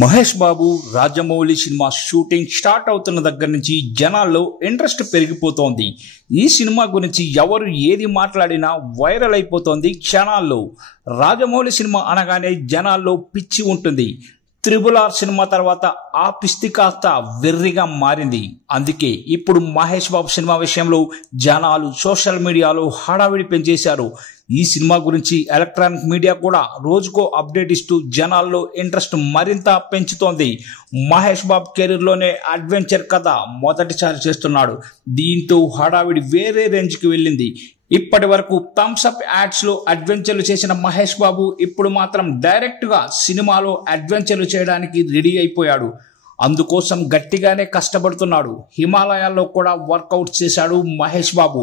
Mahesh Babu Rajamouli cinema shooting start అవుతున్న దగ్గర నుంచి జనాల్లో ఇంట్రెస్ట్ పెరిగిపోతోంది. ఈ సినిమా గురించి ఎవరు ఏది మాట్లాడినా వైరల్ అయిపోతోంది క్షణాల్లో. రాజమౌళి సినిమా అనగానే జనాల్లో పిచ్చి ఉంటుంది. RRR సినిమా తర్వాత ఆ పిస్తి కాస్త వెర్రిగా మారింది. అందుకే ఇప్పుడు మహేష్ బాబు సినిమా విషయంలో జనాలు సోషల్ మీడియాలో హడావిడి పెంచేశారు. ఈ సినిమా గురించి ఎలక్ట్రానిక్ మీడియా కూడా రోజుకో అప్డేట్ ఇస్తూ జనాల్లో ఇంట్రెస్ట్ మరింత పెంచుతోంది. మహేష్ బాబు కెరీర్లోనే అడ్వెంచర్ కథ మొదటిసారి చేస్తున్నాడు. దీంతో హడావిడి వేరే రేంజ్కి వెళ్ళింది. ఇప్పటి వరకు థమ్స్అప్ యాడ్స్ లో అడ్వెంచర్లు చేసిన మహేష్ బాబు ఇప్పుడు మాత్రం డైరెక్ట్ గా సినిమాలో అడ్వెంచర్లు చేయడానికి రెడీ అయిపోయాడు. అందుకోసం గట్టిగానే కష్టపడుతున్నాడు. హిమాలయాల్లో కూడా వర్కౌట్ చేశాడు మహేష్ బాబు.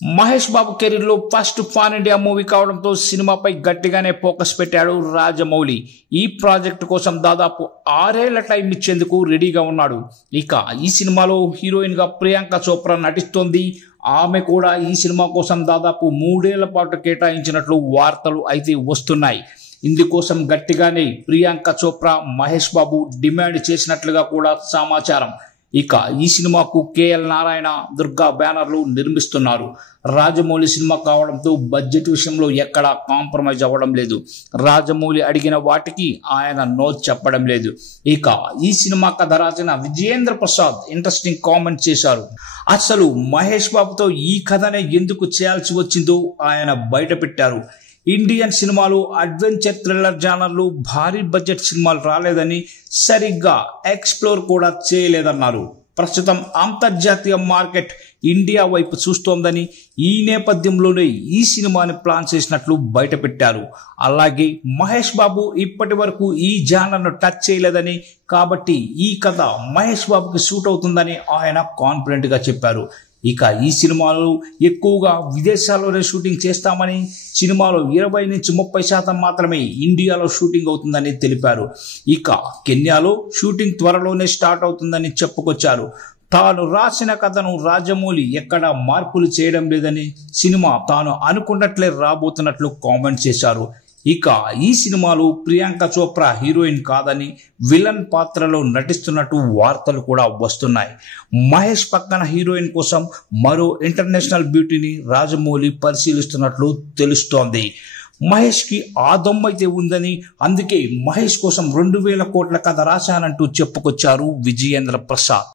మహేష్ బాబు కెరీర్ లో ఫస్ట్ పాన్ ఇండియా మూవీ కావడంతో సినిమాపై గట్టిగానే ఫోకస్ పెట్టాడు రాజమౌళి. ఈ ప్రాజెక్టు కోసం దాదాపు 6 ఏళ్ల టైం ఇచ్చేందుకు రెడీగా ఉన్నాడు. ఇక ఈ సినిమాలో హీరోయిన్ గా ప్రియాంక చోప్రా నటిస్తోంది. ఆమె కూడా ఈ సినిమా కోసం దాదాపు 3 ఏళ్ల పాటు కేటాయించినట్లు వార్తలు అయితే వస్తున్నాయి. ఇందుకోసం గట్టిగానే ప్రియాంక చోప్రా మహేష్ బాబు డిమాండ్ చేసినట్లుగా కూడా సమాచారం. ఇక ఈ సినిమాకు KL నారాయణ, దుర్గా బ్యానర్లు నిర్మిస్తున్నారు. రాజమౌళి సినిమా కావడంతో బడ్జెట్ విషయంలో ఎక్కడా కాంప్రమైజ్ అవ్వడం లేదు. రాజమౌళి అడిగిన వాటికి ఆయన నో చెప్పడం లేదు. ఇక ఈ సినిమా కథ రాసిన విజయేంద్ర ప్రసాద్ ఇంట్రెస్టింగ్ కామెంట్ చేశారు. అసలు మహేష్ బాబుతో ఈ కథనే ఎందుకు చేయాల్సి వచ్చిందో ఆయన బయట పెట్టారు. ఇండియన్ సినిమాలు అడ్వెంచర్ థ్రిల్లర్ జానర్లు భారీ బడ్జెట్ సినిమాలు రాలేదని, సరిగ్గా ఎక్స్ప్లోర్ కూడా చేయలేదన్నారు. ప్రస్తుతం అంతర్జాతీయ మార్కెట్ ఇండియా వైపు చూస్తోందని, ఈ నేపథ్యంలోనే ఈ సినిమాని ప్లాన్ చేసినట్లు బయట పెట్టారు. అలాగే మహేష్ బాబు ఇప్పటి వరకు ఈ జానర్ను టచ్ చేయలేదని, కాబట్టి ఈ కథ మహేష్ బాబుకి సూట్ అవుతుందని ఆయన కాన్ఫిడెంట్ గా చెప్పారు. ఇక ఈ సినిమాలో ఎక్కువగా విదేశాల్లోనే షూటింగ్ చేస్తామని, సినిమాలో 20 నుంచి 30% మాత్రమే ఇండియాలో షూటింగ్ అవుతుందని తెలిపారు. ఇక కెన్యాలో షూటింగ్ త్వరలోనే స్టార్ట్ అవుతుందని చెప్పుకొచ్చారు. తాను రాసిన కథను రాజమౌళి ఎక్కడా మార్పులు చేయడం లేదని, సినిమా తాను అనుకున్నట్లే రాబోతున్నట్లు కామెంట్ చేశారు. ఇక ఈ సినిమాలో ప్రియాంక చోప్రా హీరోయిన్ కాదని, విలన్ పాత్రలో నటిస్తున్నట్టు వార్తలు కూడా వస్తున్నాయి. మహేష్ పక్కన హీరోయిన్ కోసం మరో ఇంటర్నేషనల్ బ్యూటీని రాజమౌళి పరిశీలిస్తున్నట్లు తెలుస్తోంది. మహేష్ కి ఆ దమ్మైతే ఉందని, అందుకే మహేష్ కోసం 2000 కోట్ల కథ రాశానంటూ చెప్పుకొచ్చారు విజయేంద్ర ప్రసాద్.